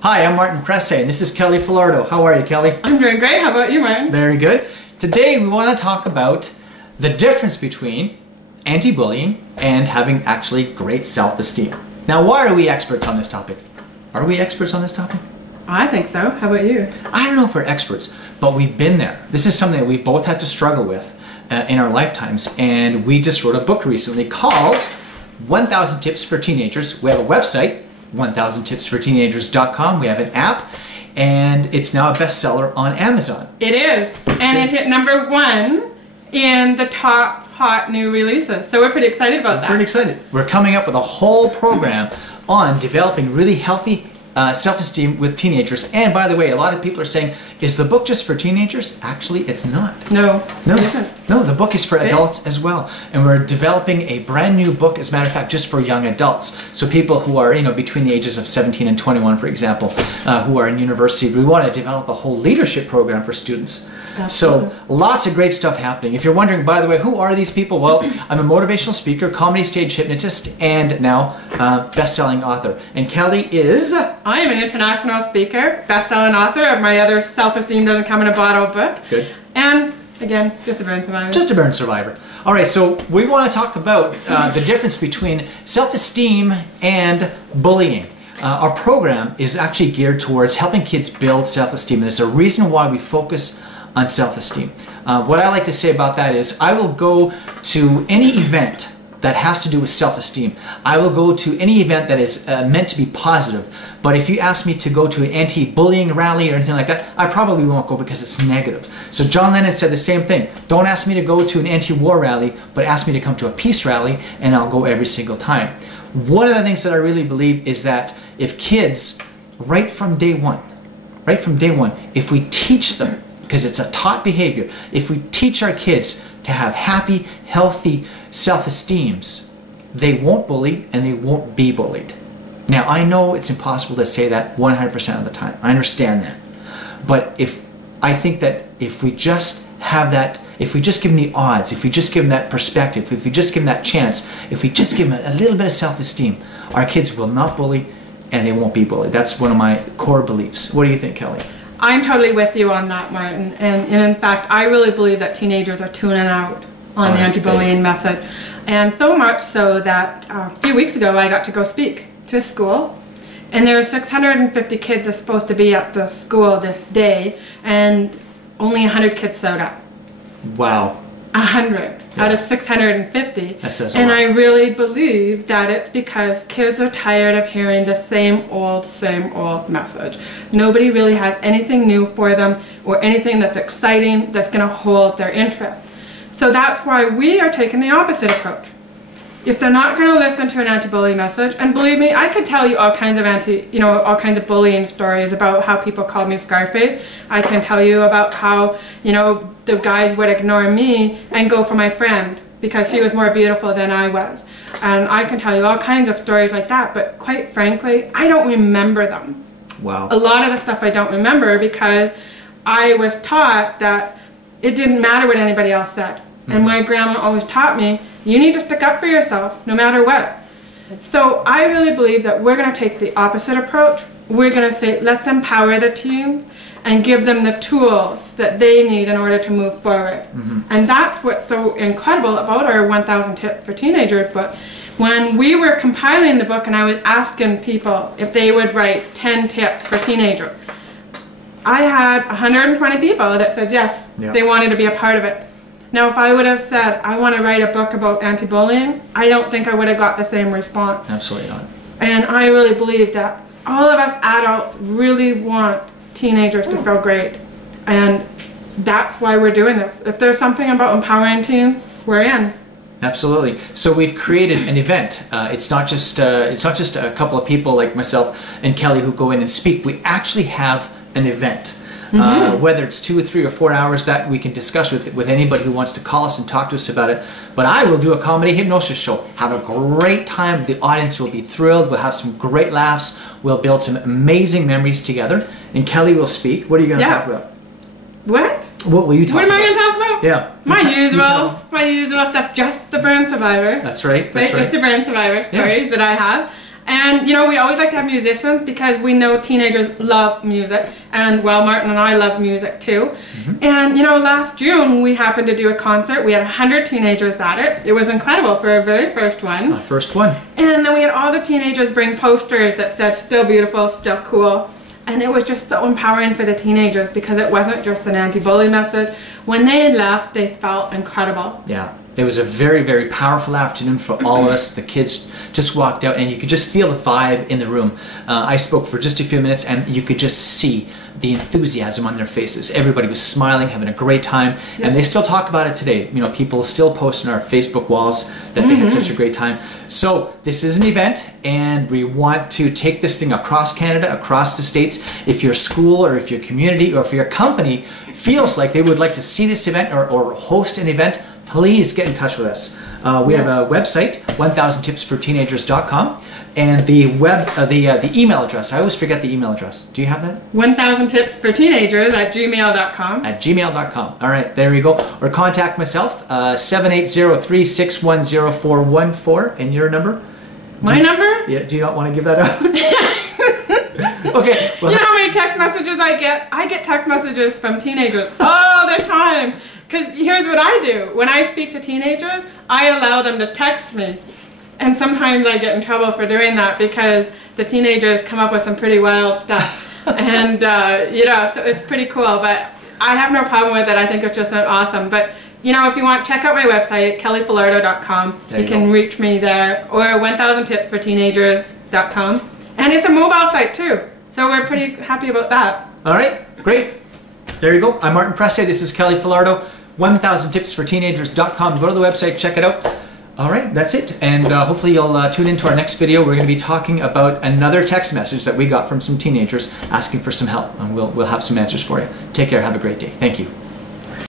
Hi, I'm Martin Presse, and this is Kelly Falardeau. How are you, Kelly? I'm doing great. How about you, Martin? Very good. Today we want to talk about the difference between anti-bullying and having actually great self-esteem. Now, why are we experts on this topic? Are we experts on this topic? I think so. How about you? I don't know if we're experts, but we've been there. This is something that we both had to struggle with in our lifetimes, and we just wrote a book recently called 1000 Tips for Teenagers. We have a website, 1000tipsforteenagers.com. We have an app, and it's now a bestseller on Amazon. It is, and it hit #1 in the top hot new releases. So we're pretty excited about that. Pretty excited. We're coming up with a whole program on developing really healthy self-esteem with teenagers. And by the way, a lot of people are saying, is the book just for teenagers? Actually, it's not. No, no, it isn't. No, the book is for adults as well. And we're developing a brand new book, as a matter of fact, just for young adults. So people who are, between the ages of 17 and 21, for example, who are in university, we want to develop a whole leadership program for students. Absolutely. So lots of great stuff happening. If you're wondering, by the way, who are these people? Well, I'm a motivational speaker, comedy stage hypnotist, and now best-selling author. And Kelly is? I am an international speaker, best-selling author of my other Self-Esteem Doesn't Come in a Bottle book. Good. And again, just a burn survivor. Just a burn survivor. All right, so we want to talk about the difference between self-esteem and bullying. Our program is actually geared towards helping kids build self-esteem. There's a reason why we focus on self-esteem. What I like to say about that is I will go to any event that has to do with self-esteem. I will go to any event that is meant to be positive. But if you ask me to go to an anti-bullying rally or anything like that, I probably won't go because it's negative. So John Lennon said the same thing. Don't ask me to go to an anti-war rally, but ask me to come to a peace rally, and I'll go every single time. One of the things that I really believe is that if kids, right from day one, if we teach them, because it's a taught behavior, if we teach our kids to have happy, healthy self-esteems, they won't bully and they won't be bullied. Now, I know it's impossible to say that 100% of the time. I understand that. But I think that if we just have that, if we just give them the odds, if we just give them that perspective, if we just give them that chance, if we just give them a little bit of self-esteem, our kids will not bully and they won't be bullied. That's one of my core beliefs. What do you think, Kelly? I'm totally with you on that, Martin. And in fact, I really believe that teenagers are tuning out on the anti-bullying message. And so much so that a few weeks ago I got to go speak to a school. And there were 650 kids that's supposed to be at the school this day, and only 100 kids showed up. Wow. 100 out of 650. That says a and lot. I really believe that it's because kids are tired of hearing the same old message. Nobody really has anything new for them or anything that's exciting that's going to hold their interest. So that's why we are taking the opposite approach. If they're not going to listen to an anti-bullying message, and believe me, I could tell you all kinds of all kinds of bullying stories about how people called me Scarface. I can tell you about how, the guys would ignore me and go for my friend because she was more beautiful than I was. And I can tell you all kinds of stories like that, but quite frankly, I don't remember them. Wow. A lot of the stuff I don't remember because I was taught that it didn't matter what anybody else said. And my grandma always taught me, you need to stick up for yourself no matter what. So I really believe that we're going to take the opposite approach. We're going to say, let's empower the teens and give them the tools that they need in order to move forward. And that's what's so incredible about our 1000 Tips for Teenagers book. When we were compiling the book and I was asking people if they would write 10 tips for teenagers, I had 120 people that said yes, they wanted to be a part of it. Now, if I would have said, I want to write a book about anti-bullying, I don't think I would have got the same response. Absolutely not. And I really believe that all of us adults really want teenagers to feel great. And that's why we're doing this. If there's something about empowering teens, we're in. Absolutely. So we've created an event. It's not just a couple of people like myself and Kelly who go in and speak. We actually have an event. Whether it's 2 or 3 or 4 hours, that we can discuss with anybody who wants to call us and talk to us about it. But I will do a comedy hypnosis show. Have a great time. The audience will be thrilled. We'll have some great laughs. We'll build some amazing memories together. And Kelly will speak. What are you going to talk about? What? What will you talk about? What am I going to talk about? Yeah. My usual stuff. Just the burn survivor. That's right. That's right. Just the burn survivor stories that I have. And, you know, we always like to have musicians because we know teenagers love music. And, well, Martin and I love music too. And, you know, last June we happened to do a concert. We had 100 teenagers at it. It was incredible for our very first one. Our first one. And then we had all the teenagers bring posters that said, still beautiful, still cool. And it was just so empowering for the teenagers because it wasn't just an anti-bully message. When they left, they felt incredible. Yeah. It was a very, very powerful afternoon for all of us. The kids just walked out and you could just feel the vibe in the room. I spoke for just a few minutes and you could just see the enthusiasm on their faces. Everybody was smiling, having a great time, and they still talk about it today. You know, people still post on our Facebook walls that they had such a great time. So this is an event and we want to take this thing across Canada, across the States. If your school or if your community or if your company feels like they would like to see this event or host an event, please get in touch with us. We have a website, 1000tipsforteenagers.com, and the the email address. I always forget the email address. Do you have that? 1000tipsforteenagers@gmail.com. At gmail.com. All right, there you go. Or contact myself, 780-361-0414, and your number? My number? Yeah. Do you not want to give that out? Okay. Well, you know how many text messages I get? I get text messages from teenagers all the time. Because here's what I do. When I speak to teenagers, I allow them to text me. And sometimes I get in trouble for doing that because the teenagers come up with some pretty wild stuff. And, you know, so it's pretty cool. But I have no problem with it. I think it's just awesome. But, you know, if you want, check out my website, kellyfalardeau.com. You can reach me there. Or 1000tipsforteenagers.com. And it's a mobile site, too. So we're pretty happy about that. All right, great. There you go. I'm Martin Presse. This is Kelly Falardeau. 1000tipsforteenagers.com. Go to the website, check it out. All right, that's it. And hopefully you'll tune into our next video. We're going to be talking about another text message that we got from some teenagers asking for some help. And we'll have some answers for you. Take care. Have a great day. Thank you.